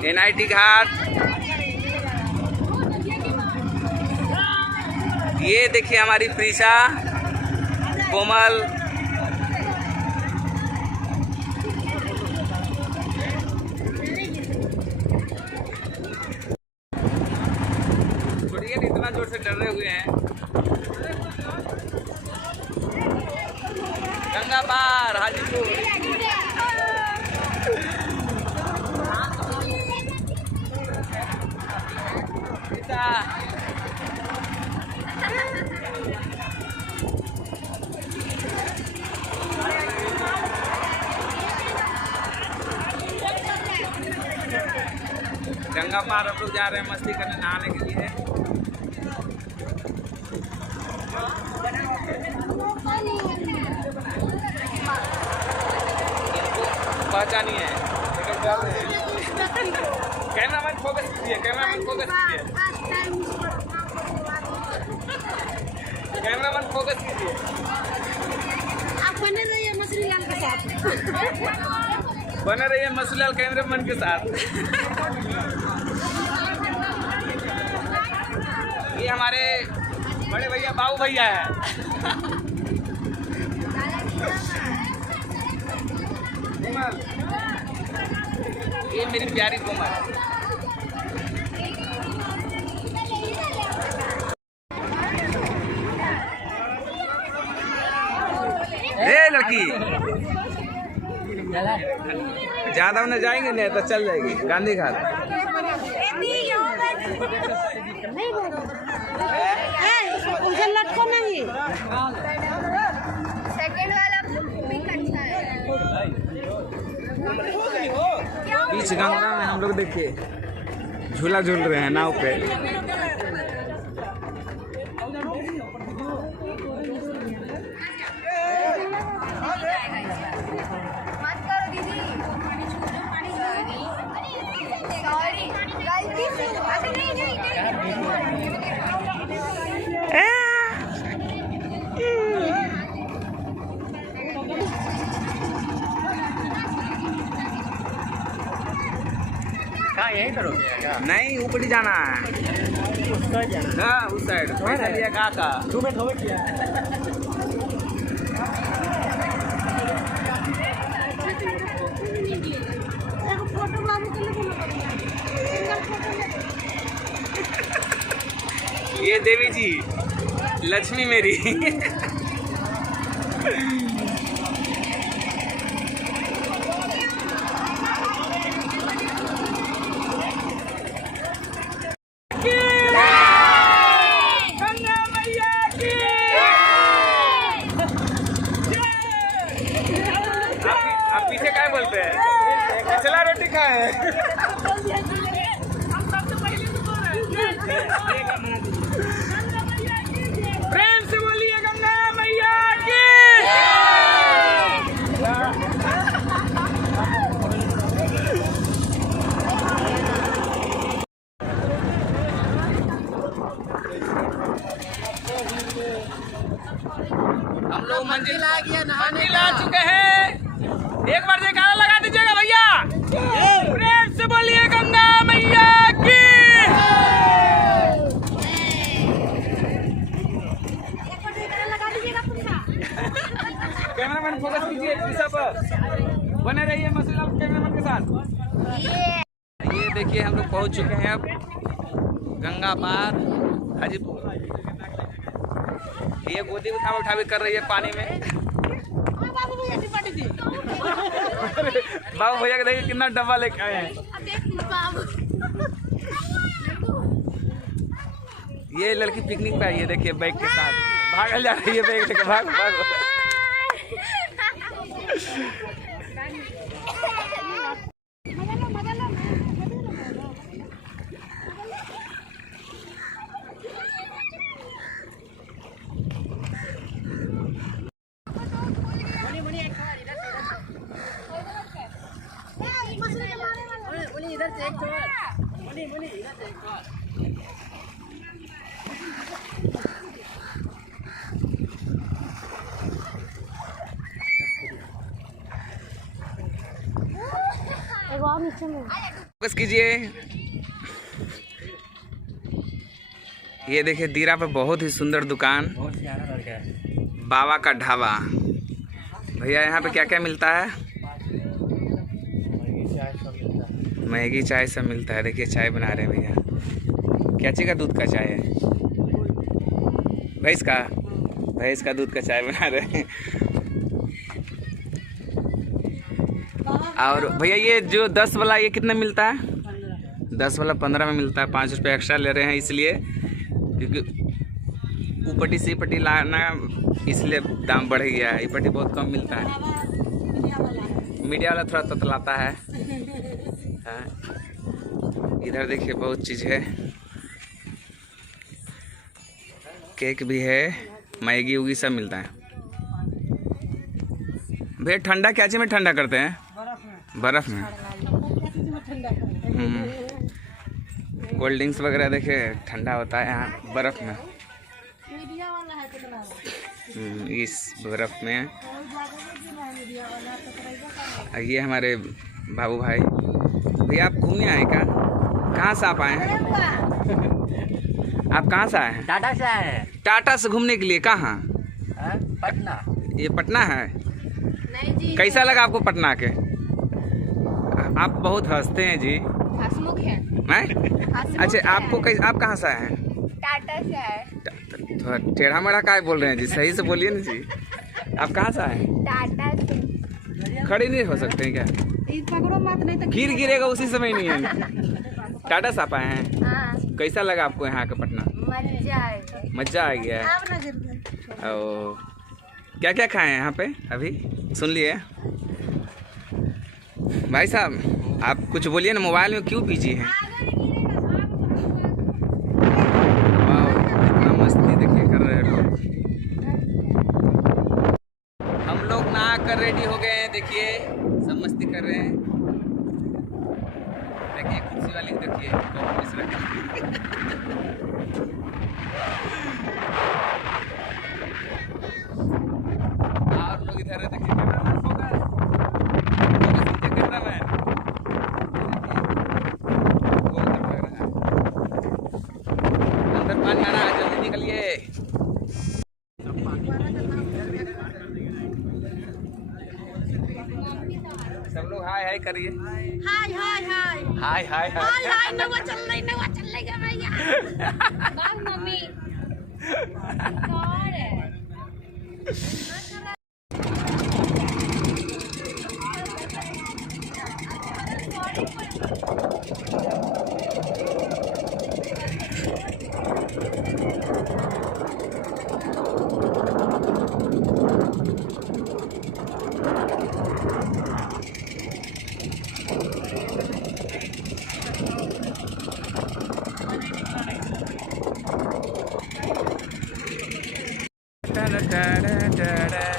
NIT घाट। ये देखिए हमारी प्रीशा, कोमल, इतना जोर से डर रहे हुए हैं। गंगा पार हाजीपुर। गंगा पार हम लोग जा रहे हैं मस्ती करने, नहाने के लिए। पहचानी है कैमरामैन फोकस कीजिए, कैमरामैन फोकस कीजिए, कैमरामैन फोकस कीजिए। आप बने रहिए मछलीलाल के साथ, बने रहिए मछलीलाल कैमरामैन के साथ। ये हमारे बड़े भैया बाबू भैया है। ये मेरी प्यारी कोमल। लड़की ज्यादा में जाएंगे नहीं तो चल जाएगी गांधी घाट। लटको नहीं सेकंड वाला पिक अच्छा है। बीच गंगा में हम लोग देखिए झूला झूल रहे हैं नाव पे। मत करो दीदी, सॉरी गलती से। अरे नहीं नहीं कहाँ यहीं पर हो गया क्या? नहीं ऊपर ही जाना है, उस साइड जाना। हाँ उस साइड पैसा दिया का। दो मिनट हो गया। फोटो बाबू के लिए ये देवी जी लक्ष्मी मेरी। आप पीछे क्या बोलते हैं? चला रोटी खाए। प्रेम से बोलिए गंगा मैया की। हम लोग मंजिल आ चुके हैं। एक बार जयकारा लगा दीजिएगा भैया। प्रेम से बोलिए गंगा मैया की। कैमरामैन फोकस कीजिए पर, बने रहिए मछलीलाल कैमरामैन के साथ। ये देखिए हम लोग पहुंच चुके हैं अब गंगा पार हाजीपुर। ये गोदी उठा भी कर रही है पानी में। बाबू भैया के देखिए कितना डब्बा लेके आए हैं। ये लड़की पिकनिक पे आई है, देखिए बैग के साथ भागल जा रही है, बैग लेके भाग भाग। इधर से एक मुनी इधर से एक एगो और नीचे में फोकस कीजिए। ये देखिए दीरा पे बहुत ही सुंदर दुकान, बाबा का ढाबा। भैया यहाँ पे क्या क्या मिलता है? मैगी चाय सब मिलता है। देखिए चाय बना रहे हैं भैया। क्या चीज़ का? दूध का चाय है, भैंस का दूध का चाय बना रहे हैं। और भैया ये जो 10 वाला ये कितना मिलता है? 10 वाला 15 में मिलता है। 5 रुपये एक्स्ट्रा ले रहे हैं इसलिए, क्योंकि ऊपटी से पट्टी लाना इसलिए दाम बढ़ गया है। ईपट्टी बहुत कम मिलता है। मीडिया वाला थोड़ा ततलाता है। हाँ। इधर देखिए बहुत चीज़ है, केक भी है, मैगी उगी सब मिलता है। भैया ठंडा क्या चीज़ में ठंडा करते हैं? बर्फ़ में। कोल्ड ड्रिंक्स वगैरह देखिए ठंडा होता है यहाँ बर्फ़ में। इस बर्फ़ में ये हमारे बाबू भाई। भैया आप घूमने आए क्या? कहाँ से आप आए हैं? आप कहाँ से आए हैं? टाटा से आए हैं। टाटा से घूमने के लिए? कहाँ? पटना। ये पटना है? नहीं जी। कैसा लगा आपको पटना के? आप बहुत हंसते हैं जी। हंसमुख है। हैं? अच्छा आपको आप कहाँ से आए हैं? टाटा से आए। थोड़ा टेढ़ा मेढ़ा काय बोल रहे हैं जी, सही से बोलिए ना जी। आप कहाँ से आए हैं? टाटा से। खड़े नहीं हो सकते हैं क्या? पकड़ो मत नहीं तो गिरेगा उसी समय नहीं है। टाटा से आप आए हैं? हाँ। कैसा लगा आपको यहाँ का पटना? मजा आए। मजा आ गया है। ओ क्या क्या खाए हैं यहाँ पे अभी? सुन लिए भाई साहब, आप कुछ बोलिए ना। मोबाइल में क्यों बिजी हैं? कितना मस्ती देखिए कर रहे हैं लोग। हम लोग नहा कर रेडी हो गए हैं। देखिए सब मस्ती कर रहे हैं। देखिए कुर्सी वाली देखिए और लोग इधर देखिए अंदर पानी आ रहा है, जल्दी निकलिए। सब लोग हाय हाय करिए। हाय हाय हाय हाय हाय हाय हाय नवा चल रही भैया। बाग मम्मी कौन है? Da da da da da da.